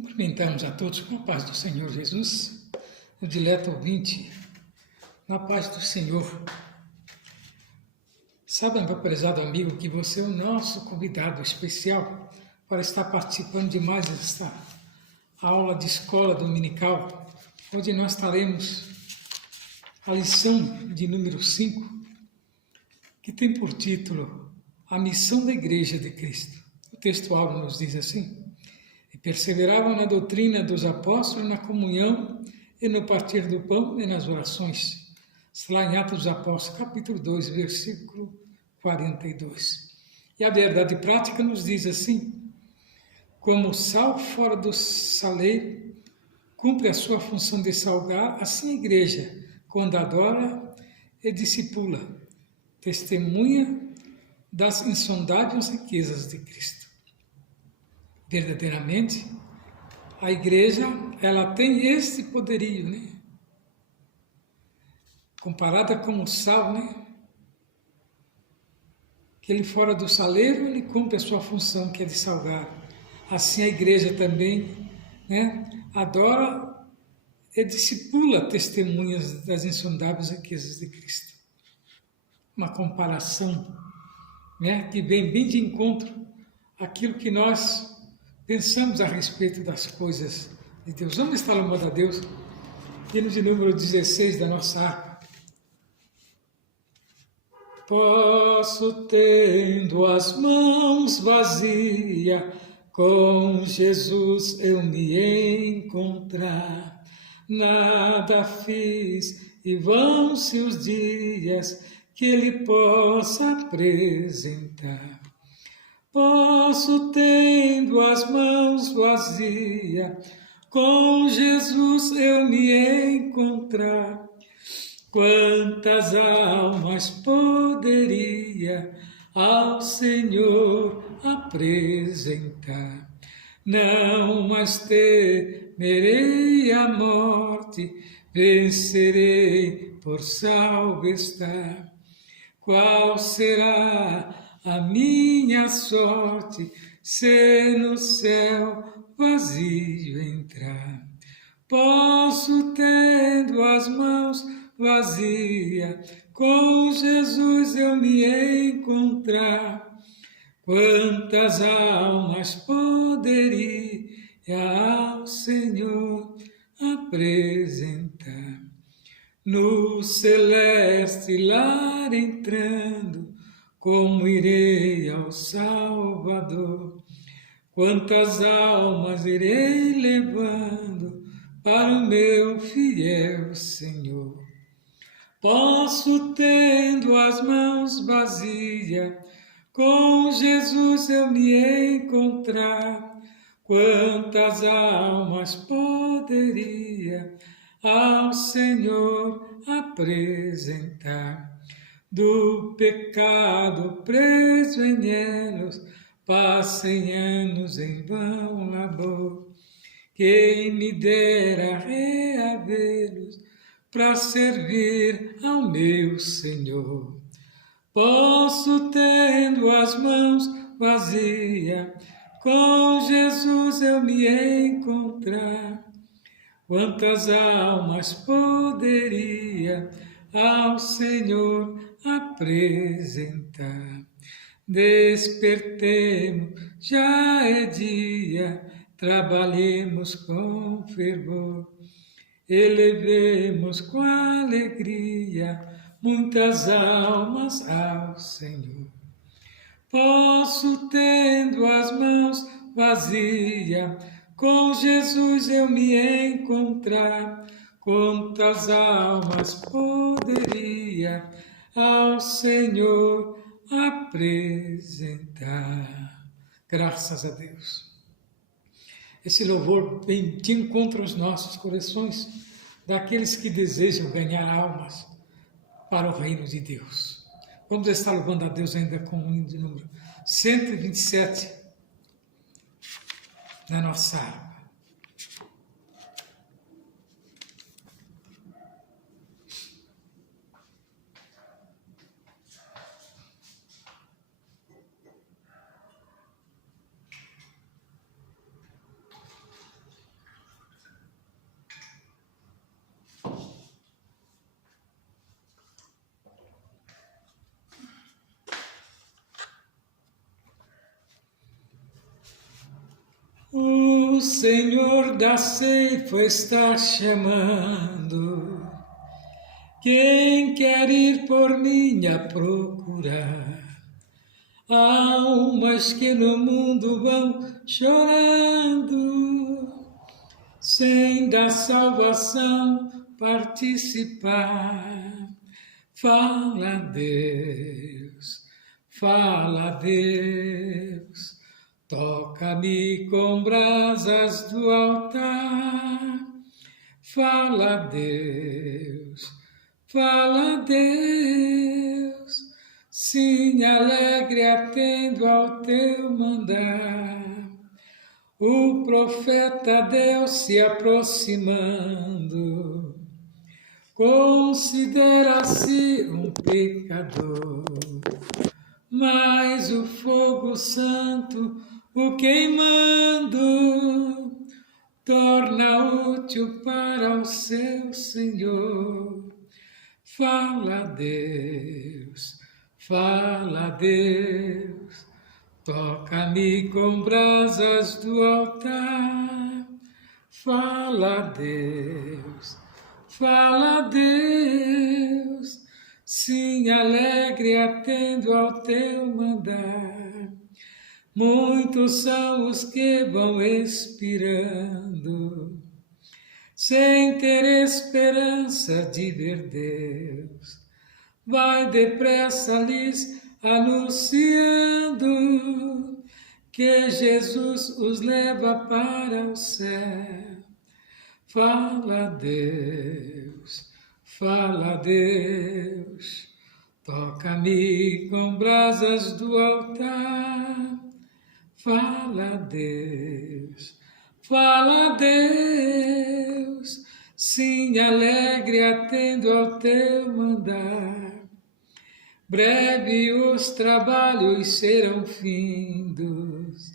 Cumprimentamos a todos com a paz do Senhor Jesus, o dileto ouvinte, na paz do Senhor. Sabe, meu prezado amigo, que você é o nosso convidado especial para estar participando de mais esta aula de escola dominical, onde nós estaremos a lição de número 5, que tem por título A Missão da Igreja de Cristo. O texto áureo nos diz assim: E perseveravam na doutrina dos apóstolos, na comunhão e no partir do pão e nas orações. Está lá em Atos dos Apóstolos, capítulo 2, versículo 42. E a verdade prática nos diz assim: como o sal fora do saleiro cumpre a sua função de salgar, assim a igreja, quando adora e discipula, testemunha das insondáveis riquezas de Cristo. Verdadeiramente, a igreja, ela tem este poderio, né? Comparada com o sal, né? Que ele fora do saleiro, ele cumpre a sua função, que é de salgar. Assim a igreja também, né? Adora e discipula testemunhas das insondáveis riquezas de Cristo. Uma comparação, né? Que vem bem de encontro àquilo que nós pensamos a respeito das coisas de Deus. Vamos estar louvando a Deus, hino de número 16 da nossa harpa. Posso, tendo as mãos vazias, com Jesus eu me encontrar. Nada fiz e vão-se os dias que Ele possa apresentar. Posso, tendo as mãos vazias, com Jesus eu me encontrar. Quantas almas poderia ao Senhor apresentar? Não mais temerei a morte, vencerei por salvo estar. Qual será a minha sorte, se no céu vazio entrar? Posso, tendo as mãos vazias, com Jesus eu me encontrar. Quantas almas poderia ao Senhor apresentar? No celeste lar entrando, como irei ao Salvador? Quantas almas irei levando para o meu fiel Senhor? Posso, tendo as mãos vazias, com Jesus eu me encontrar. Quantas almas poderia ao Senhor apresentar? Do pecado preso em elos, passem anos em vão labor. Quem me dera reavê-los para servir ao meu Senhor. Posso, tendo as mãos vazias, com Jesus eu me encontrar. Quantas almas poderia ao Senhor apresentar? Despertemos, já é dia, trabalhemos com fervor, elevemos com alegria muitas almas ao Senhor. Posso, tendo as mãos vazias, com Jesus eu me encontrar. Quantas almas poderia ao Senhor apresentar? Graças a Deus. Esse louvor vem de encontro aos nossos corações, daqueles que desejam ganhar almas para o reino de Deus. Vamos estar louvando a Deus ainda com o hino de número 127 na nossa harpa. O Senhor da ceifa está chamando. Quem quer ir por mim a procurar? Almas que no mundo vão chorando, sem da salvação participar. Fala, Deus, fala, Deus, toca-me com brasas do altar. Fala, Deus, fala, Deus, sim, alegre atendo ao teu mandar. O profeta Deus se aproximando, considera-se um pecador, mas o fogo santo o queimando torna útil para o seu Senhor. Fala, Deus, fala, Deus, toca-me com brasas do altar. Fala, Deus, fala, Deus, sim, alegre atendo ao teu mandar. Muitos são os que vão expirando, sem ter esperança de ver Deus. Vai depressa lhes anunciando que Jesus os leva para o céu. Fala, Deus, fala, Deus, toca-me com brasas do altar. Fala, Deus, fala, Deus, sim, alegre atendo ao teu mandar. Breve os trabalhos serão findos,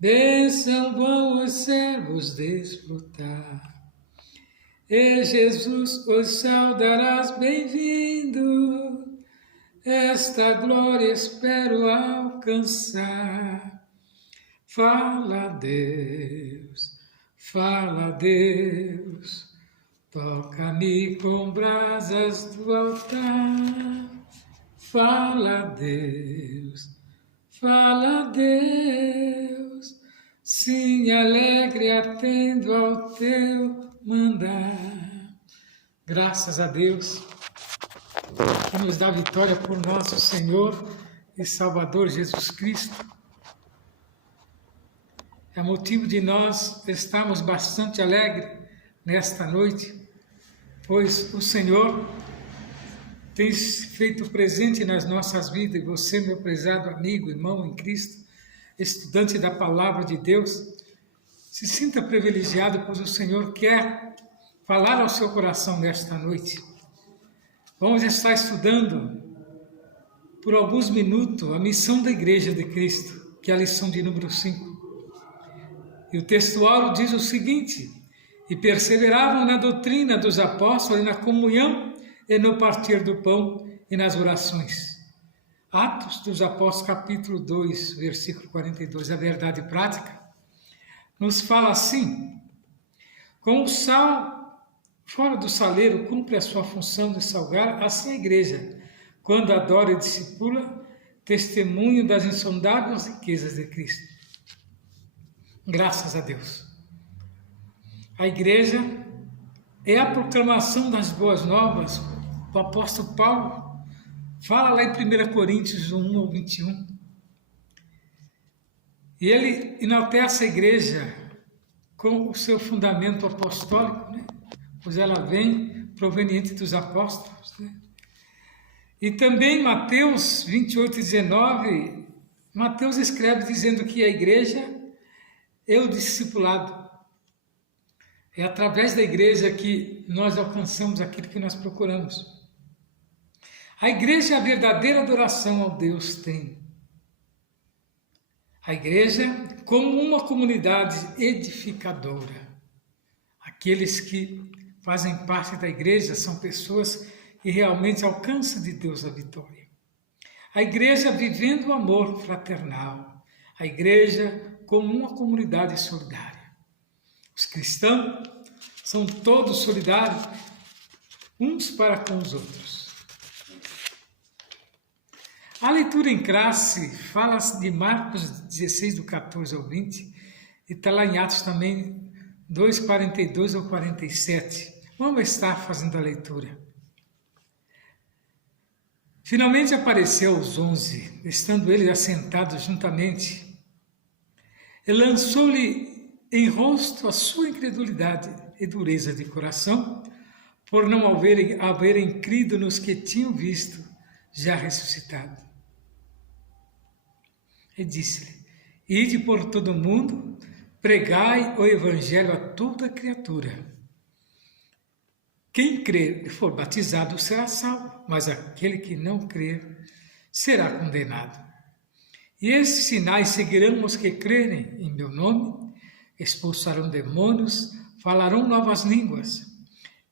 bênção vão os servos desfrutar. E Jesus os saudarás bem-vindo, esta glória espero alcançar. Fala, Deus, fala, Deus, toca-me com brasas do altar. Fala, Deus, fala, Deus, sim, alegre atendo ao teu mandar. Graças a Deus, que nos dá vitória por nosso Senhor e Salvador Jesus Cristo. É motivo de nós estarmos bastante alegres nesta noite, pois o Senhor tem se feito presente nas nossas vidas, e você, meu prezado amigo, irmão em Cristo, estudante da Palavra de Deus, se sinta privilegiado, pois o Senhor quer falar ao seu coração nesta noite. Vamos estar estudando por alguns minutos a missão da Igreja de Cristo, que é a lição de número 5. E o textual diz o seguinte: e perseveravam na doutrina dos apóstolos, e na comunhão, e no partir do pão, e nas orações. Atos dos Apóstolos, capítulo 2, versículo 42, a verdade prática, nos fala assim: com o sal fora do saleiro cumpre a sua função de salgar, assim a igreja, quando adora e discipula, testemunho das insondáveis riquezas de Cristo. Graças a Deus. A igreja é a proclamação das boas novas. O apóstolo Paulo fala lá em 1 Coríntios 1 ao 21. E ele enaltece a igreja com o seu fundamento apostólico, né? Pois ela vem proveniente dos apóstolos, né? E também Mateus 28 e 19, Mateus escreve dizendo que a igreja é o discipulado. É através da igreja que nós alcançamos aquilo que nós procuramos. A igreja é a verdadeira adoração ao Deus tem. A igreja como uma comunidade edificadora. Aqueles que fazem parte da igreja são pessoas que realmente alcançam de Deus a vitória. A igreja vivendo o amor fraternal. A igreja como uma comunidade solidária. cristãos são todos solidários uns para com os outros. A leitura em classe fala de Marcos 16, do 14 ao 20, e está lá em Atos também, 2, 42 ao 47. Vamos estar fazendo a leitura. Finalmente apareceu aos 11, estando eles assentados juntamente, e lançou-lhe em rosto a sua incredulidade e dureza de coração, por não haverem crido nos que tinham visto já ressuscitado. E disse-lhe: ide por todo o mundo, pregai o evangelho a toda criatura. Quem crer e for batizado será salvo, mas aquele que não crer será condenado. E esses sinais seguirão os que crerem em meu nome: expulsarão demônios, falarão novas línguas,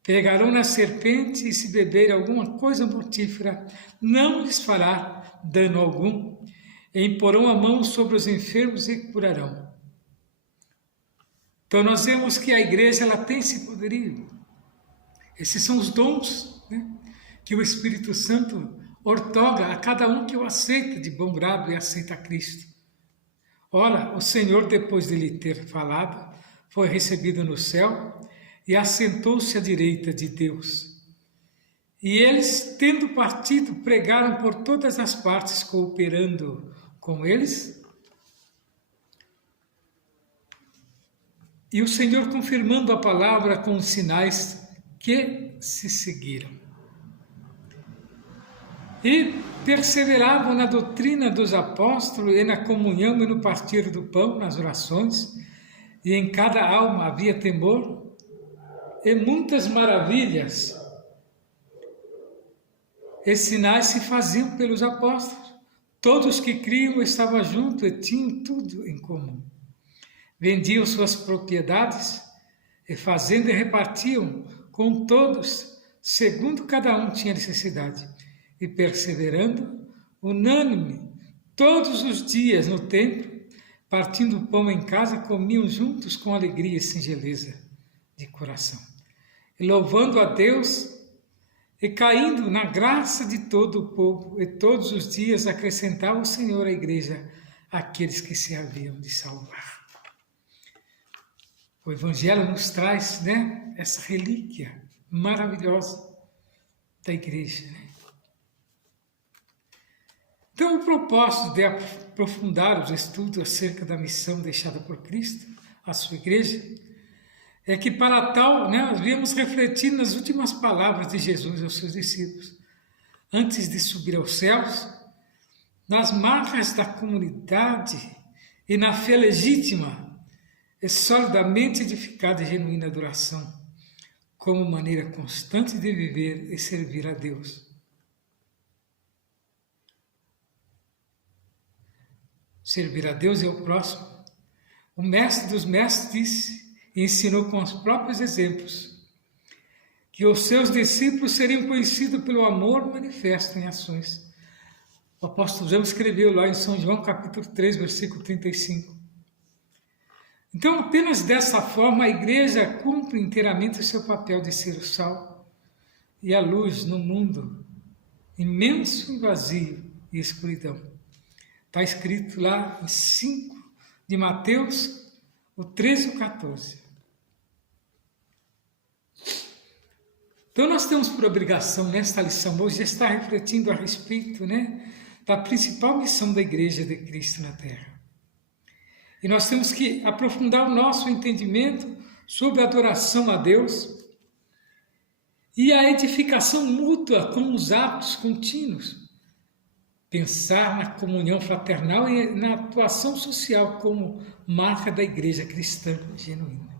pegarão na serpente, e se beberem alguma coisa mortífera, não lhes fará dano algum, e imporão a mão sobre os enfermos e curarão. Então nós vemos que a igreja ela tem esse poderio. Esses são os dons, né, que o Espírito Santo outorga a cada um que o aceita de bom grado e aceita Cristo. Ora, o Senhor, depois de lhe ter falado, foi recebido no céu e assentou-se à direita de Deus. E eles, tendo partido, pregaram por todas as partes, cooperando com eles. E o Senhor confirmando a palavra com os sinais que se seguiram. E perseveravam na doutrina dos apóstolos e na comunhão e no partir do pão, nas orações, e em cada alma havia temor, e muitas maravilhas e sinais se faziam pelos apóstolos. Todos que criam estavam juntos e tinham tudo em comum. Vendiam suas propriedades e fazendo e repartiam com todos, segundo cada um tinha necessidade, e perseverando, unânime, todos os dias no templo, partindo o pão em casa, comiam juntos com alegria e singeleza de coração, e louvando a Deus e caindo na graça de todo o povo, e todos os dias acrescentava o Senhor à igreja aqueles que se haviam de salvar. O Evangelho nos traz, né, essa relíquia maravilhosa da igreja. Né? Então, o propósito de aprofundar os estudos acerca da missão deixada por Cristo à sua igreja é que, para tal, né, nós viemos refletir nas últimas palavras de Jesus aos seus discípulos, antes de subir aos céus, nas marcas da comunidade e na fé legítima e solidamente edificada e genuína adoração, como maneira constante de viver e servir a Deus. Servir a Deus e ao próximo. O mestre dos mestres disse e ensinou com os próprios exemplos que os seus discípulos seriam conhecidos pelo amor manifesto em ações. O apóstolo João escreveu lá em São João capítulo 3, versículo 35. Então, apenas dessa forma, a igreja cumpre inteiramente o seu papel de ser o sal e a luz no mundo imenso e vazio e escuridão. Está escrito lá em 5 de Mateus, o 13 e o 14. Então, nós temos por obrigação, nesta lição hoje, estar refletindo a respeito, né, da principal missão da Igreja de Cristo na Terra. E nós temos que aprofundar o nosso entendimento sobre a adoração a Deus e a edificação mútua com os atos contínuos. Pensar na comunhão fraternal e na atuação social como marca da igreja cristã genuína.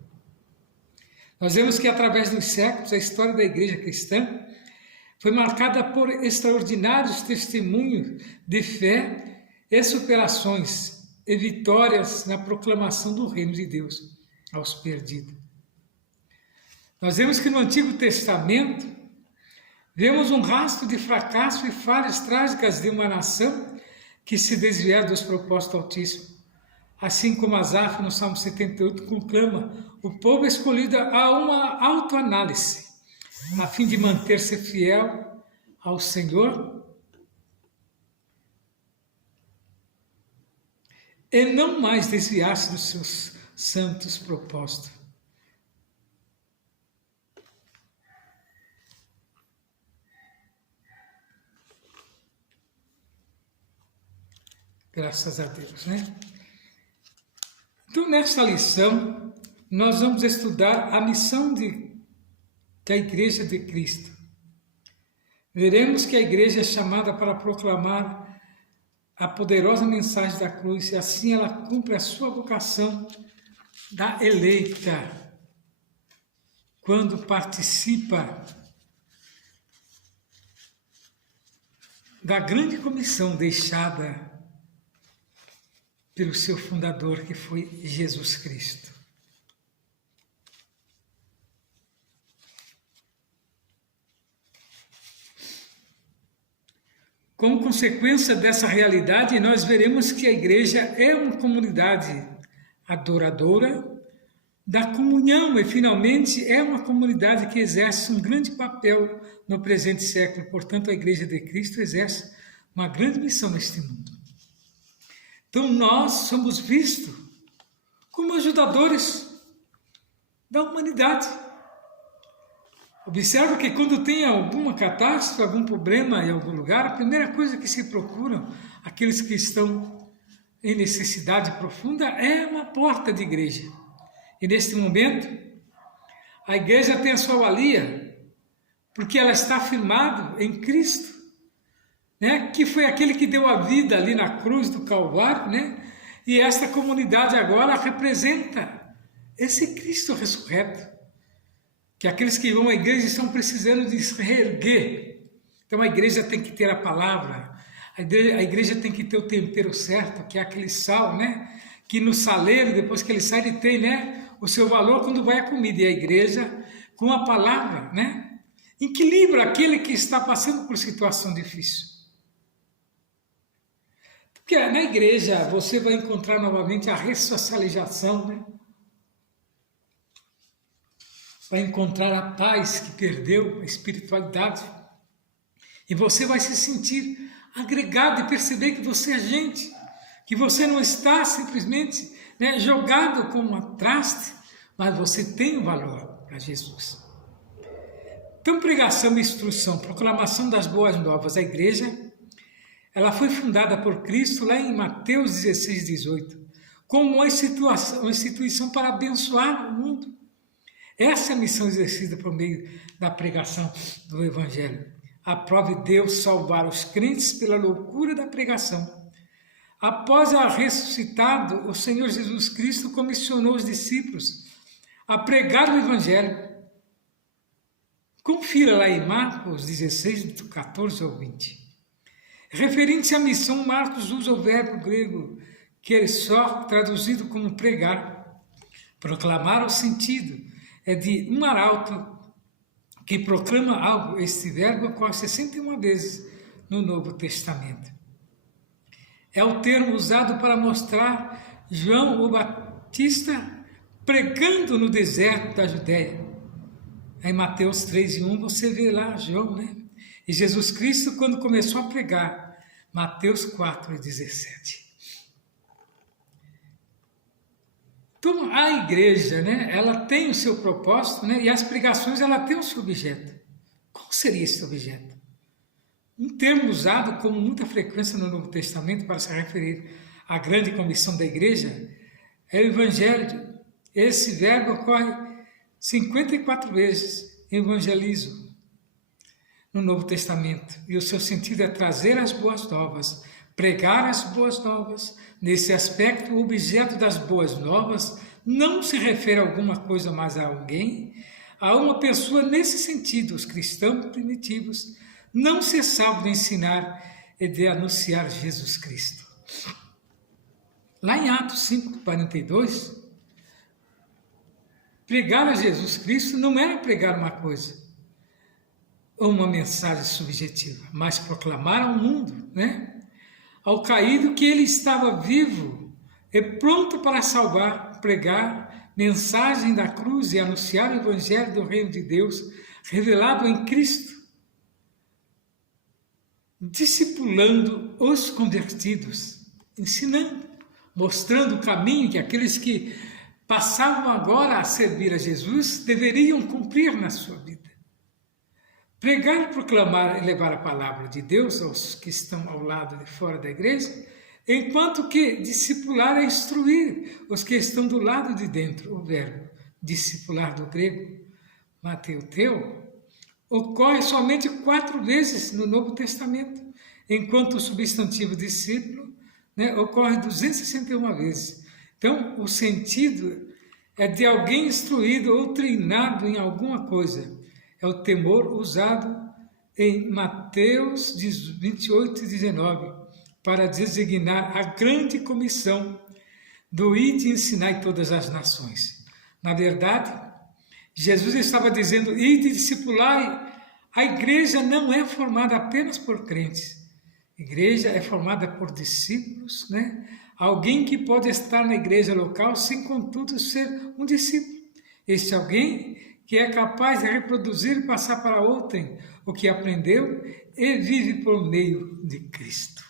Nós vemos que através dos séculos a história da igreja cristã foi marcada por extraordinários testemunhos de fé e superações e vitórias na proclamação do reino de Deus aos perdidos. Nós vemos que no Antigo Testamento vemos um rastro de fracasso e falhas trágicas de uma nação que se desviara dos propósitos altíssimos, assim como Asaf, no Salmo 78, conclama o povo escolhido a uma autoanálise, a fim de manter-se fiel ao Senhor e não mais desviar-se dos seus santos propósitos. Graças a Deus, né? Então, nesta lição, nós vamos estudar a missão da Igreja de Cristo. Veremos que a Igreja é chamada para proclamar a poderosa mensagem da cruz e assim ela cumpre a sua vocação da eleita, quando participa da grande comissão deixada pelo seu fundador, que foi Jesus Cristo. Como consequência dessa realidade, nós veremos que a igreja é uma comunidade adoradora da comunhão e, finalmente, é uma comunidade que exerce um grande papel no presente século. Portanto, a Igreja de Cristo exerce uma grande missão neste mundo. Então, nós somos vistos como ajudadores da humanidade. Observa que quando tem alguma catástrofe, algum problema em algum lugar, a primeira coisa que se procuram, aqueles que estão em necessidade profunda, é uma porta de igreja. E neste momento, a igreja tem a sua valia, porque ela está firmada em Cristo, né? Que foi aquele que deu a vida ali na cruz do Calvário, né? E esta comunidade agora representa esse Cristo ressurreto, que aqueles que vão à igreja estão precisando de se reerguer. Então a igreja tem que ter a palavra, a igreja tem que ter o tempero certo, que é aquele sal, né? Que no saleiro, depois que ele sai, ele tem, né, o seu valor quando vai a comida. E a igreja, com a palavra, né, equilibra aquele que está passando por situação difícil. Porque na igreja você vai encontrar novamente a ressocialização, né? Vai encontrar a paz que perdeu, a espiritualidade. E você vai se sentir agregado e perceber que você é gente, que você não está simplesmente, né, jogado como um traste, mas você tem um valor para Jesus. Então, pregação e instrução, proclamação das boas novas. A igreja, ela foi fundada por Cristo lá em Mateus 16, 18, como uma instituição para abençoar o mundo. Essa é a missão exercida por meio da pregação do Evangelho. Aprove Deus salvar os crentes pela loucura da pregação. Após a ressuscitado, o Senhor Jesus Cristo comissionou os discípulos a pregar o Evangelho. Confira lá em Marcos 16, do 14 ao 20. Referente à missão, Marcos usa o verbo grego só traduzido como pregar. Proclamar o sentido é de um arauto que proclama algo. Este verbo ocorre 61 vezes no Novo Testamento. É o termo usado para mostrar João o Batista pregando no deserto da Judéia. Em Mateus 3:1 você vê lá João, né? E Jesus Cristo, quando começou a pregar, Mateus 4:17. Então, a igreja, né, ela tem o seu propósito, né, e as pregações ela tem o seu objeto. Qual seria esse objeto? Um termo usado com muita frequência no Novo Testamento para se referir à grande comissão da igreja é o evangelho. Esse verbo ocorre 54 vezes, evangelizo, no Novo Testamento. E o seu sentido é trazer as boas novas, pregar as boas novas. Nesse aspecto, o objeto das boas novas não se refere a alguma coisa mais a alguém, a uma pessoa nesse sentido. Os cristãos primitivos não cessavam de ensinar e de anunciar Jesus Cristo. Lá em Atos 5:42, pregar a Jesus Cristo não era pregar uma coisa, ou uma mensagem subjetiva, mas proclamar ao mundo, né, ao caído, que ele estava vivo é pronto para salvar, pregar mensagem da cruz e anunciar o evangelho do reino de Deus revelado em Cristo, discipulando os convertidos, ensinando, mostrando o caminho que aqueles que passavam agora a servir a Jesus deveriam cumprir na sua vida. Pregar, proclamar e levar a palavra de Deus aos que estão ao lado de fora da igreja, enquanto que discipular é instruir os que estão do lado de dentro. O verbo discipular do grego, mateuteu, ocorre somente 4 vezes no Novo Testamento, enquanto o substantivo discípulo, ocorre 261 vezes. Então, o sentido é de alguém instruído ou treinado em alguma coisa. É o temor usado em Mateus 28 e 19, para designar a grande comissão do ide e ensinai todas as nações. Na verdade, Jesus estava dizendo, ide e discipulai. A igreja não é formada apenas por crentes. A igreja é formada por discípulos, Alguém que pode estar na igreja local sem, contudo, ser um discípulo. Este alguém que é capaz de reproduzir e passar para outrem o que aprendeu e vive por meio de Cristo.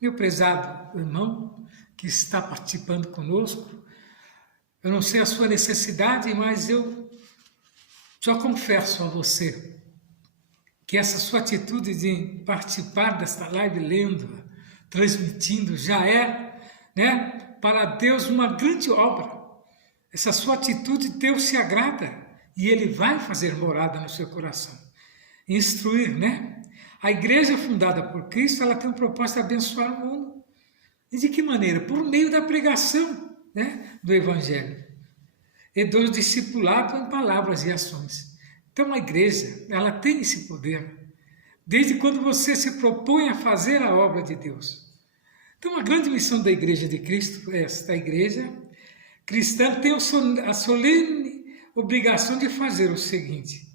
Meu prezado irmão que está participando conosco, eu não sei a sua necessidade, mas eu só confesso a você que essa sua atitude de participar desta live lendo, transmitindo, já é, para Deus uma grande obra. Essa sua atitude, Deus se agrada e Ele vai fazer morada no seu coração. Instruir, A igreja fundada por Cristo, ela tem um propósito de abençoar o mundo. E de que maneira? Por meio da pregação, do Evangelho. E do discipulado em palavras e ações. Então a igreja, ela tem esse poder. Desde quando você se propõe a fazer a obra de Deus. Então a grande missão da igreja de Cristo é esta. A igreja cristã tem a solene obrigação de fazer o seguinte.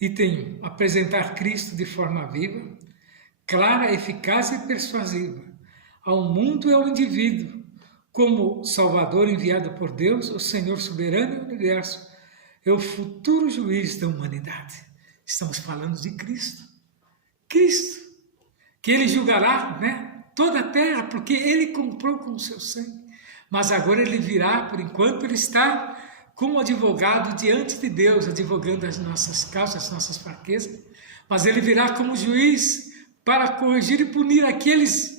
Item 1. Apresentar Cristo de forma viva, clara, eficaz e persuasiva ao mundo e ao indivíduo, como Salvador enviado por Deus, o Senhor soberano do universo, é o futuro juiz da humanidade. Estamos falando de Cristo. Cristo, que Ele julgará, toda a terra, porque Ele comprou com o seu sangue. Mas agora Ele virá, por enquanto Ele está como advogado diante de Deus, advogando as nossas causas, as nossas fraquezas. Mas Ele virá como juiz para corrigir e punir aqueles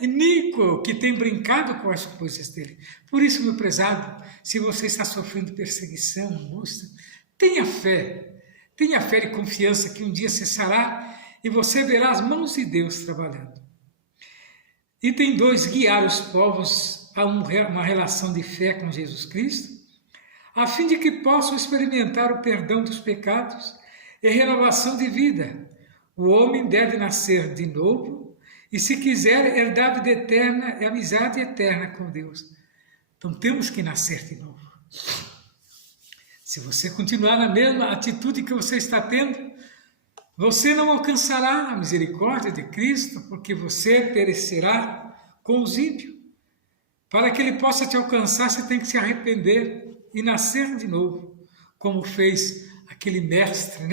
iníquos que têm brincado com as coisas dele. Por isso, meu prezado, se você está sofrendo perseguição, angústia, tenha fé e confiança que um dia cessará e você verá as mãos de Deus trabalhando. Item 2, guiar os povos a uma relação de fé com Jesus Cristo, a fim de que possam experimentar o perdão dos pecados e renovação de vida. O homem deve nascer de novo e, se quiser, herdar vida eterna e amizade eterna com Deus. Então temos que nascer de novo. Se você continuar na mesma atitude que você está tendo, você não alcançará a misericórdia de Cristo, porque você perecerá com os ímpios. Para que Ele possa te alcançar, você tem que se arrepender e nascer de novo, como fez aquele mestre,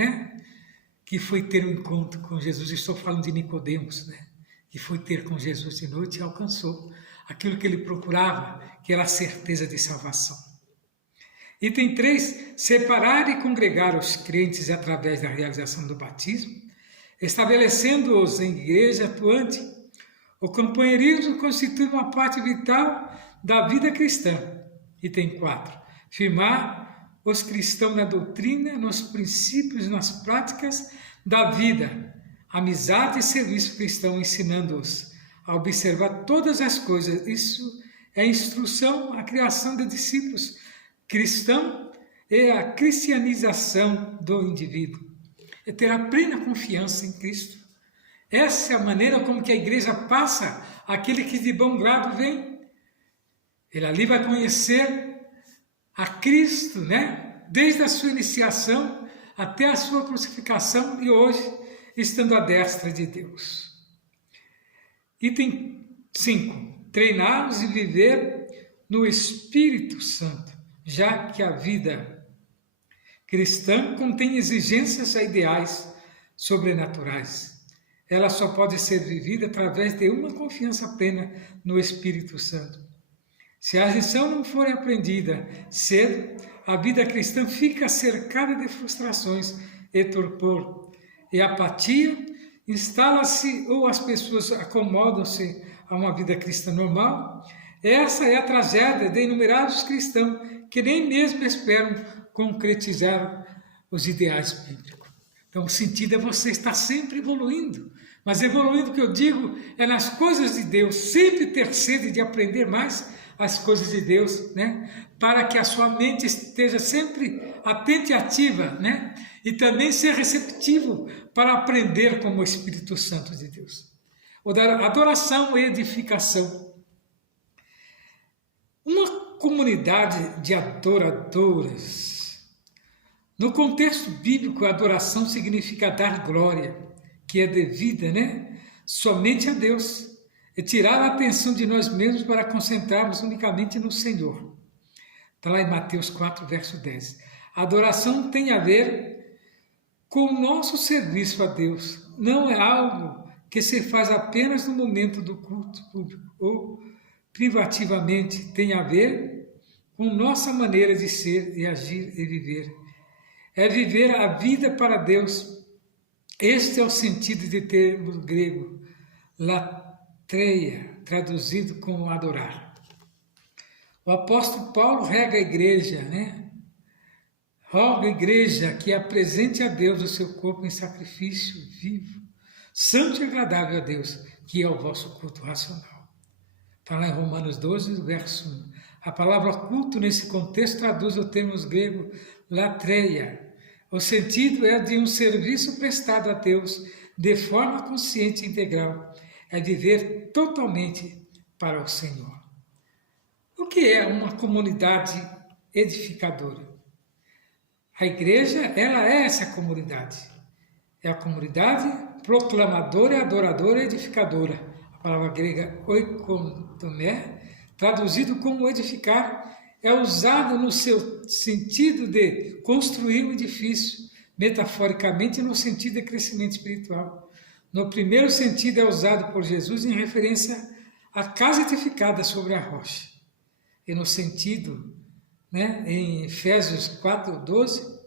que foi ter um encontro com Jesus. Estou falando de Nicodemos, que foi ter com Jesus de noite e alcançou aquilo que ele procurava, que era a certeza de salvação. Item 3, separar e congregar os crentes através da realização do batismo, estabelecendo-os em igreja atuante. O companheirismo constitui uma parte vital da vida cristã. Item 4, firmar os cristãos na doutrina, nos princípios, nas práticas da vida, amizade e serviço cristão, ensinando-os a observar todas as coisas. Isso é instrução, a criação de discípulos cristãos e a cristianização do indivíduo. É ter a plena confiança em Cristo. Essa é a maneira como que a igreja passa aquele que de bom grado vem. Ele ali vai conhecer a Cristo, desde a sua iniciação até a sua crucificação e hoje, estando à destra de Deus. Item 5. treiná-los e viver no Espírito Santo, já que a vida cristã contém exigências e ideais sobrenaturais. Ela só pode ser vivida através de uma confiança plena no Espírito Santo. Se a lição não for aprendida cedo, a vida cristã fica cercada de frustrações e torpor, e apatia instala-se ou as pessoas acomodam-se a uma vida cristã normal. Essa é a tragédia de inúmeros cristãos que nem mesmo esperam concretizar os ideais bíblicos. Então, o sentido é você estar sempre evoluindo. Mas evoluindo, que eu digo, é nas coisas de Deus, sempre ter sede de aprender mais as coisas de Deus, né? Para que a sua mente esteja sempre atenta e ativa, né? E também ser receptivo para aprender como o Espírito Santo de Deus. Adoração e edificação. Uma comunidade de adoradores. No contexto bíblico, a adoração significa dar glória, que é devida, né? Somente a Deus. É tirar a atenção de nós mesmos para concentrarmos unicamente no Senhor. Está lá em Mateus 4, verso 10. A adoração tem a ver com o nosso serviço a Deus. Não é algo que se faz apenas no momento do culto público ou privativamente. Tem a ver com nossa maneira de ser e agir e viver. É viver a vida para Deus. Este é o sentido de termo grego, latreia, traduzido como adorar. O apóstolo Paulo rega a igreja, né? Roga a igreja que apresente a Deus o seu corpo em sacrifício vivo, santo e agradável a Deus, que é o vosso culto racional. Está lá em Romanos 12, verso 1. A palavra culto, nesse contexto, traduz o termo grego latreia. O sentido é de um serviço prestado a Deus de forma consciente e integral. É viver totalmente para o Senhor. O que é uma comunidade edificadora? A igreja, ela é essa comunidade. É a comunidade proclamadora, adoradora e edificadora. A palavra grega oikotomé, traduzido como edificar, é usado no seu sentido de construir um edifício, metaforicamente no sentido de crescimento espiritual. No primeiro sentido é usado por Jesus em referência à casa edificada sobre a rocha. E no sentido, né, em Efésios 4, 12,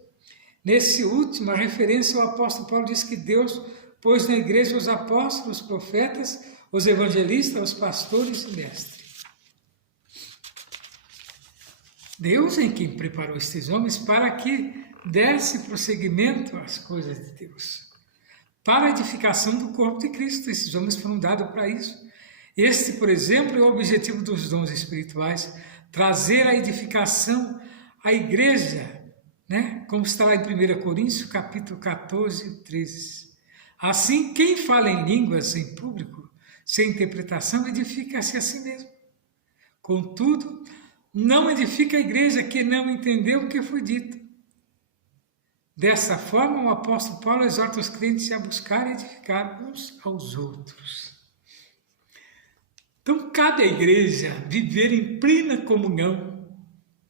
nesse último, a referência ao apóstolo Paulo diz que Deus pôs na igreja os apóstolos, os profetas, os evangelistas, os pastores e mestres. Deus em quem preparou estes homens para que desse prosseguimento às coisas de Deus. Para a edificação do corpo de Cristo, esses homens foram dados para isso. Este, por exemplo, é o objetivo dos dons espirituais, trazer a edificação à igreja, né? Como está lá em 1 Coríntios, capítulo 14, 13. Assim, quem fala em línguas em público, sem interpretação, edifica-se a si mesmo. Contudo, não edifica a igreja que não entendeu o que foi dito. Dessa forma, o apóstolo Paulo exorta os crentes a buscar e edificar uns aos outros. Então, cabe à igreja viver em plena comunhão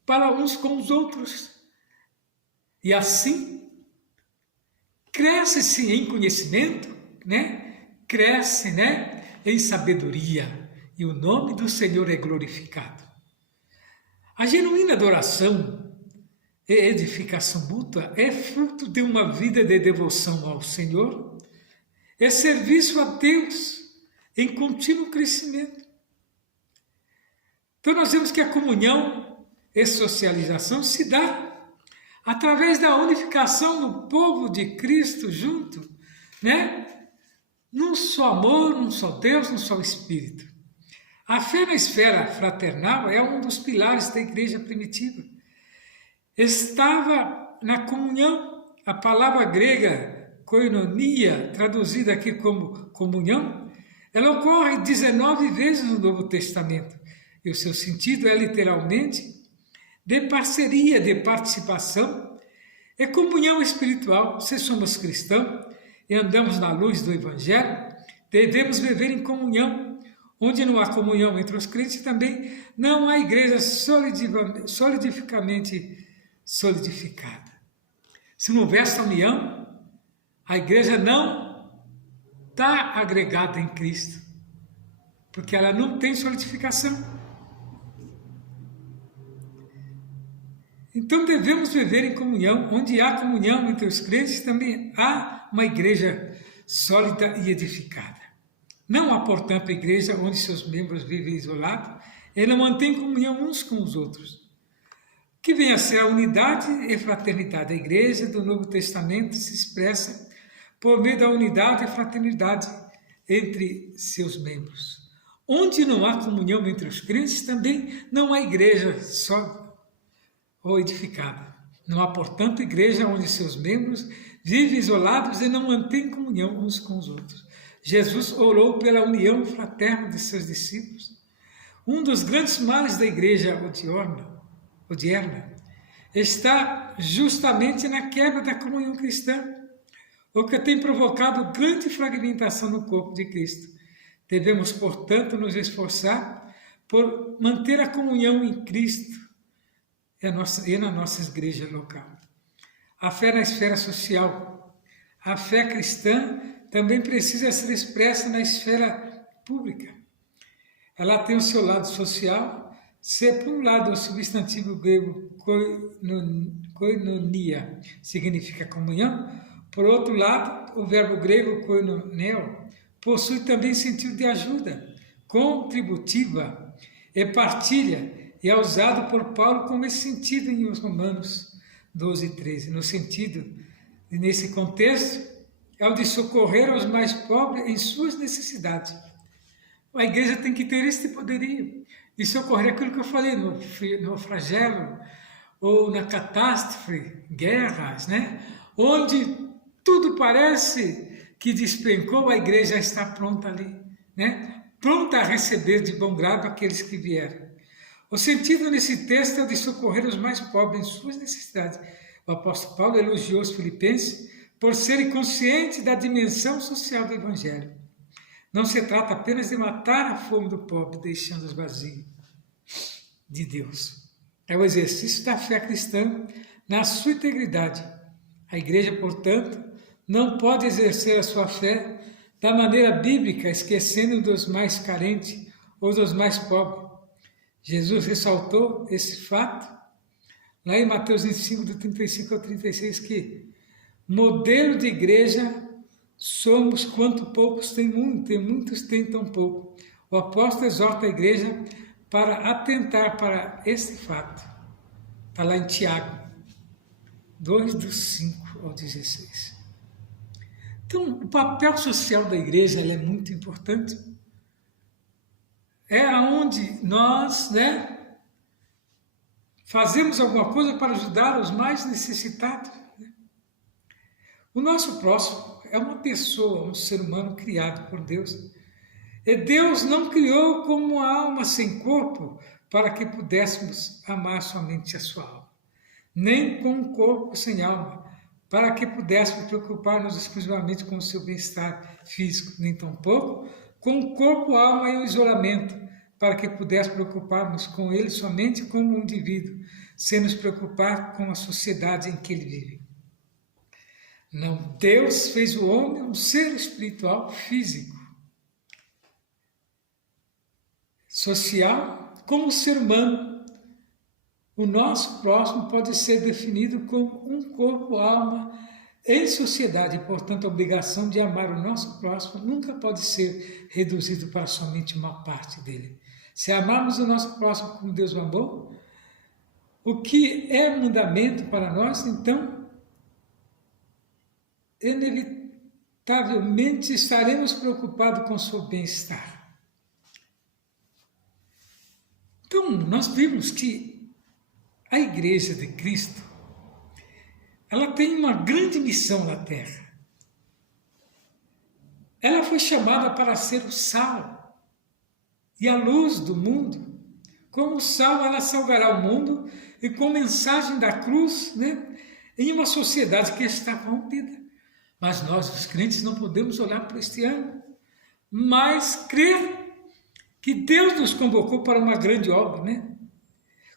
para uns com os outros. E assim, cresce-se em conhecimento, né? Cresce, né, em sabedoria, e o nome do Senhor é glorificado. A genuína adoração e edificação mútua é fruto de uma vida de devoção ao Senhor, é serviço a Deus em contínuo crescimento. Então nós vemos que a comunhão e socialização se dá através da unificação do povo de Cristo junto, né? Num só amor, num só Deus, num só Espírito. A fé na esfera fraternal é um dos pilares da igreja primitiva. Estava na comunhão. A palavra grega koinonia, traduzida aqui como comunhão, ela ocorre 19 vezes no Novo Testamento. E o seu sentido é literalmente de parceria, de participação, é comunhão espiritual. Se somos cristãos e andamos na luz do Evangelho, devemos viver em comunhão, Onde não há comunhão entre os crentes, também não há igreja solidificamente solidificada. Se não houver essa união, a igreja não está agregada em Cristo, porque ela não tem solidificação. Então devemos viver em comunhão. Onde há comunhão entre os crentes, também há uma igreja sólida e edificada. Não há, portanto, igreja onde seus membros vivem isolados e não mantêm comunhão uns com os outros. Que vem a ser a unidade e fraternidade. A igreja do Novo Testamento se expressa por meio da unidade e fraternidade entre seus membros. Onde não há comunhão entre os crentes, também não há igreja sólida ou edificada. Não há, portanto, igreja onde seus membros vivem isolados e não mantêm comunhão uns com os outros. Jesus orou pela união fraterna de seus discípulos. Um dos grandes males da igreja odierna está justamente na quebra da comunhão cristã, o que tem provocado grande fragmentação no corpo de Cristo. Devemos, portanto, nos esforçar por manter a comunhão em Cristo e na nossa igreja local. A fé na esfera social. A fé cristã também precisa ser expressa na esfera pública. Ela tem o seu lado social, se por um lado o substantivo grego koinonia significa comunhão, por outro lado o verbo grego koinoneo possui também sentido de ajuda, contributiva e partilha, e é usado por Paulo como esse sentido em Romanos 12:13. No sentido, nesse contexto, é o de socorrer aos mais pobres em suas necessidades. A igreja tem que ter esse poderio de socorrer aquilo que eu falei, no flagelo, ou na catástrofe, guerras, né? Onde tudo parece que despencou, a igreja está pronta ali, né? Pronta a receber de bom grado aqueles que vieram. O sentido nesse texto é de socorrer os mais pobres em suas necessidades. O apóstolo Paulo elogiou os filipenses por serem conscientes da dimensão social do Evangelho. Não se trata apenas de matar a fome do pobre, deixando-os vazios de Deus. É o exercício da fé cristã na sua integridade. A igreja, portanto, não pode exercer a sua fé da maneira bíblica, esquecendo dos mais carentes ou dos mais pobres. Jesus ressaltou esse fato lá em Mateus 25, do 35 ao 36, que modelo de igreja somos quanto poucos têm muito, e muitos têm tão pouco. O apóstolo exorta a igreja para atentar para este fato. Está lá em Tiago 2, do 5 ao 16. Então, o papel social da igreja é muito importante. É onde nós, fazemos alguma coisa para ajudar os mais necessitados. O nosso próximo é uma pessoa, um ser humano criado por Deus. E Deus não criou como uma alma sem corpo para que pudéssemos amar somente a sua alma, nem com um corpo sem alma, para que pudéssemos preocupar-nos exclusivamente com o seu bem-estar físico, nem tampouco com o corpo, a alma e o isolamento, para que pudéssemos preocupar-nos com ele somente como um indivíduo, sem nos preocupar com a sociedade em que ele vive. Não, Deus fez o homem um ser espiritual físico, social, como ser humano. O nosso próximo pode ser definido como um corpo, alma em sociedade, e, portanto, a obrigação de amar o nosso próximo nunca pode ser reduzido para somente uma parte dele. Se amarmos o nosso próximo como Deus o amou, o que é mandamento para nós, então, inevitavelmente estaremos preocupados com o seu bem-estar. Então, nós vimos que a Igreja de Cristo, ela tem uma grande missão na Terra. Ela foi chamada para ser o sal e a luz do mundo. Como o sal, ela salvará o mundo, e com a mensagem da cruz, em uma sociedade que está corrompida. Mas nós, os crentes, não podemos olhar para este ano, mas crer que Deus nos convocou para uma grande obra, né?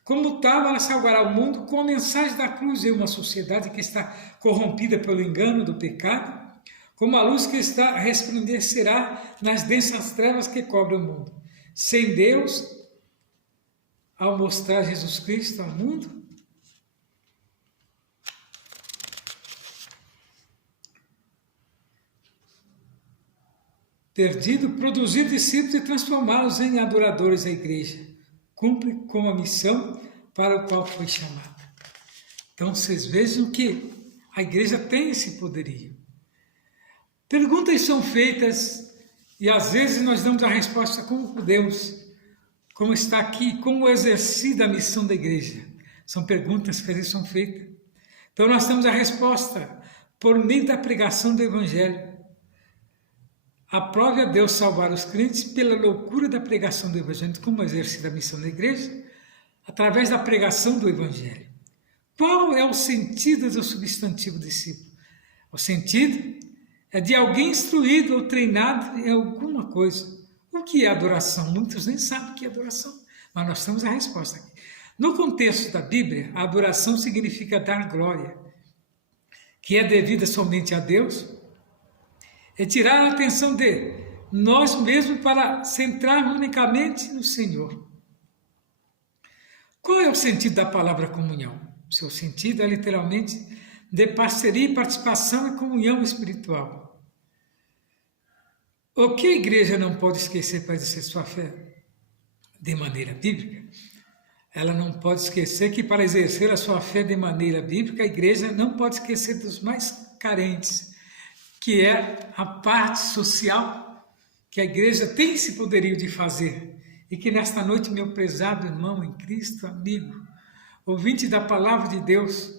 Como tal, ela salvará o mundo com a mensagem da cruz em uma sociedade que está corrompida pelo engano do pecado, como a luz que está resplandecerá nas densas trevas que cobrem o mundo. Sem Deus, ao mostrar Jesus Cristo ao mundo, perdido, produzir discípulos e transformá-los em adoradores da igreja. Cumpre com a missão para o qual foi chamada. Então, vocês vejam que a igreja tem esse poderio. Perguntas são feitas e às vezes nós damos a resposta como podemos, como está aqui, como exercer a missão da igreja. São perguntas que às vezes são feitas. Então, nós temos a resposta por meio da pregação do Evangelho. Aprove a Deus salvar os crentes pela loucura da pregação do Evangelho. Como exercer a missão da igreja? Através da pregação do Evangelho. Qual é o sentido do substantivo discípulo? O sentido é de alguém instruído ou treinado em alguma coisa. O que é adoração? Muitos nem sabem o que é adoração, mas nós temos a resposta aqui. No contexto da Bíblia, a adoração significa dar glória, que é devida somente a Deus, é tirar a atenção de nós mesmos para centrarmos unicamente no Senhor. Qual é o sentido da palavra comunhão? O seu sentido é literalmente de parceria, participação e comunhão espiritual. O que a igreja não pode esquecer para exercer sua fé de maneira bíblica? Ela não pode esquecer que para exercer a sua fé de maneira bíblica, a igreja não pode esquecer dos mais carentes, que é a parte social que a igreja tem esse poderio de fazer. E que nesta noite, meu prezado irmão em Cristo, amigo, ouvinte da palavra de Deus,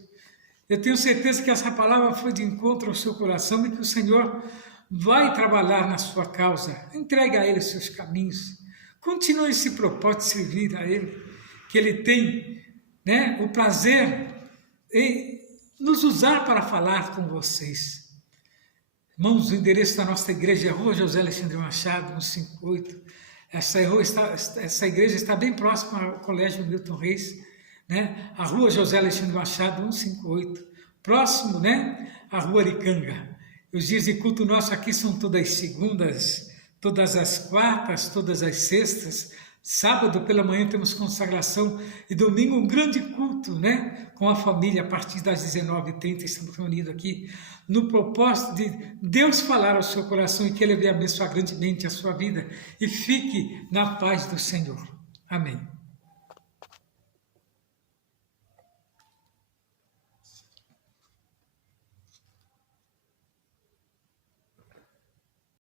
eu tenho certeza que essa palavra foi de encontro ao seu coração e que o Senhor vai trabalhar na sua causa. Entregue a Ele os seus caminhos. Continue esse propósito de servir a Ele, que Ele tem, né, o prazer em nos usar para falar com vocês. Irmãos, o endereço da nossa igreja é Rua José Alexandre Machado, 158. Essa igreja está bem próxima ao Colégio Milton Reis, né? A Rua José Alexandre Machado, 158. Próximo, né? A Rua Aricanga. Os dias de culto nosso aqui são todas as segundas, todas as quartas, todas as sextas. Sábado pela manhã temos consagração e domingo um grande culto, né? Com a família a partir das 19h30. Estamos reunidos aqui no propósito de Deus falar ao seu coração e que Ele venha abençoar grandemente a sua vida e fique na paz do Senhor. Amém.